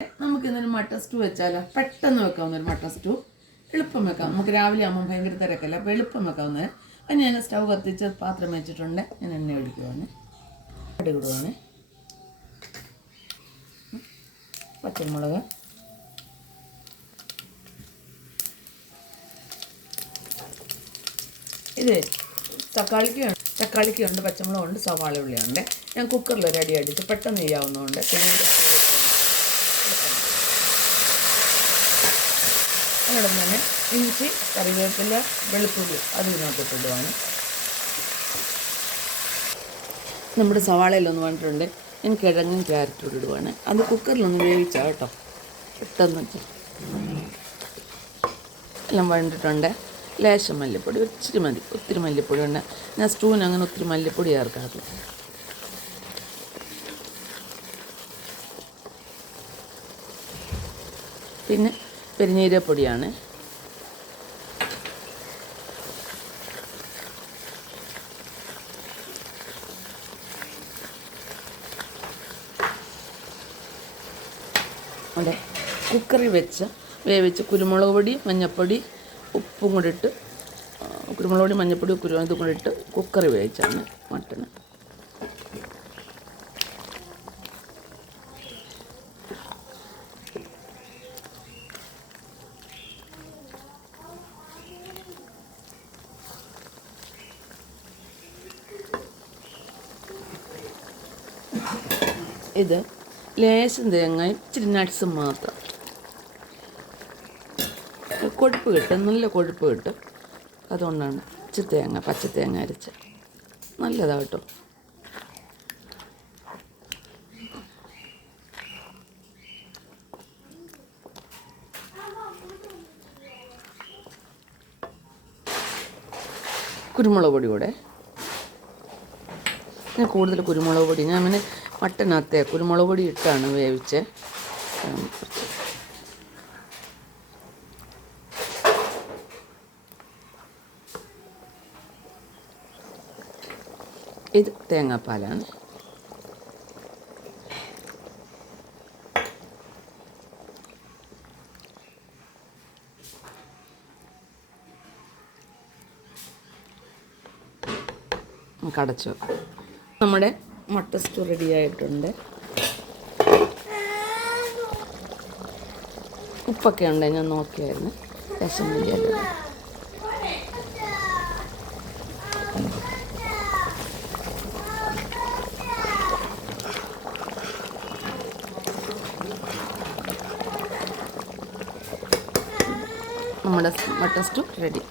നമുക്കിന്നൊരു mutton stew വെച്ചാലോ? പെട്ടെന്ന് വെക്കാവുന്ന ഒരു മട്ടൻ സ്റ്റൂ, എളുപ്പം വെക്കാം. നമുക്ക് രാവിലെ ആകുമ്പോൾ ഭയങ്കര തിരക്കല്ല, അപ്പോൾ എളുപ്പം വെക്കാവുന്നത്. അപ്പം ഞാൻ സ്റ്റൗ കത്തിച്ച് പാത്രം വെച്ചിട്ടുണ്ട്. ഞാൻ എണ്ണ ഒഴിക്കുവാണ്, ഇടുവാണ്. പച്ചമുളക്, ഇത് തക്കാളിക്കുണ്ട്, പച്ചമുളകുണ്ട്, സവാള ഉള്ളിയുണ്ട്. ഞാൻ കുക്കറിൽ ഒരു അടി അടിച്ച് പെട്ടെന്ന് ചെയ്യാവുന്നതുകൊണ്ട് അതിനോടൊപ്പം തന്നെ ഇഞ്ചി, കറിവേപ്പില, വെളുത്തുള്ളി അത് ഇതിനകത്തിടുവാണ്. നമ്മുടെ സവാളയിലൊന്ന് വന്നിട്ടുണ്ട്. ഞാൻ കിഴങ്ങും ക്യാരറ്റും ഇടുവാണ്. അത് കുക്കറിലൊന്ന് വേവിച്ചാൽ കേട്ടോ, പെട്ടെന്ന് വെച്ചാൽ എല്ലാം വഴണ്ടിട്ടുണ്ട്. ലേശം മല്ലിപ്പൊടി, ഇച്ചിരി മതി, ഒത്തിരി മല്ലിപ്പൊടി ഉണ്ട്. ഞാൻ സ്റ്റൂവിന് അങ്ങനെ ഒത്തിരി മല്ലിപ്പൊടി ചേർക്കാറില്ല. പിന്നെ പെരുംജീരകപ്പൊടിയാണ്. അവിടെ കുക്കറിൽ വേവിച്ച് കുരുമുളക് പൊടി, മഞ്ഞൾപ്പൊടി, ഉപ്പും കൂടി ഇട്ട്, കുരുമുളക് പൊടി, മഞ്ഞൾപ്പൊടി, ഇതും കൂടി ഇട്ട് കുക്കറിൽ വേവിച്ചാണ് മട്ടന്. ഇത് ലേശം തേങ്ങ, ഇച്ചിരി നട്ട്സും മാത്രം. കൊഴുപ്പ് കിട്ടും, നല്ല കൊഴുപ്പ് കിട്ടും. അതുകൊണ്ടാണ് ഇച്ചിരി തേങ്ങ, പച്ചത്തേങ്ങ അരച്ച് നല്ലതാണ് കേട്ടോ. കുരുമുളക് പൊടി കൂടെ, ഞാൻ കൂടുതൽ കുരുമുളക് പൊടി, ഞാൻ പിന്നെ മട്ടനകത്തെ കുരുമുളക് പൊടി ഇട്ടാണ് വേവിച്ച്. ഇത് തേങ്ങാപ്പാലാണ്. അടച്ചു വെക്കാം. നമ്മുടെ മട്ടൻ സ്റ്റൂ റെഡി ആയിട്ടുണ്ട്. ഉപ്പൊക്കെ ഉണ്ട്, ഞാൻ നോക്കിയായിരുന്നു. രസം മതിയല്ലോ. നമ്മുടെ മട്ടൻ സ്റ്റൂ റെഡി.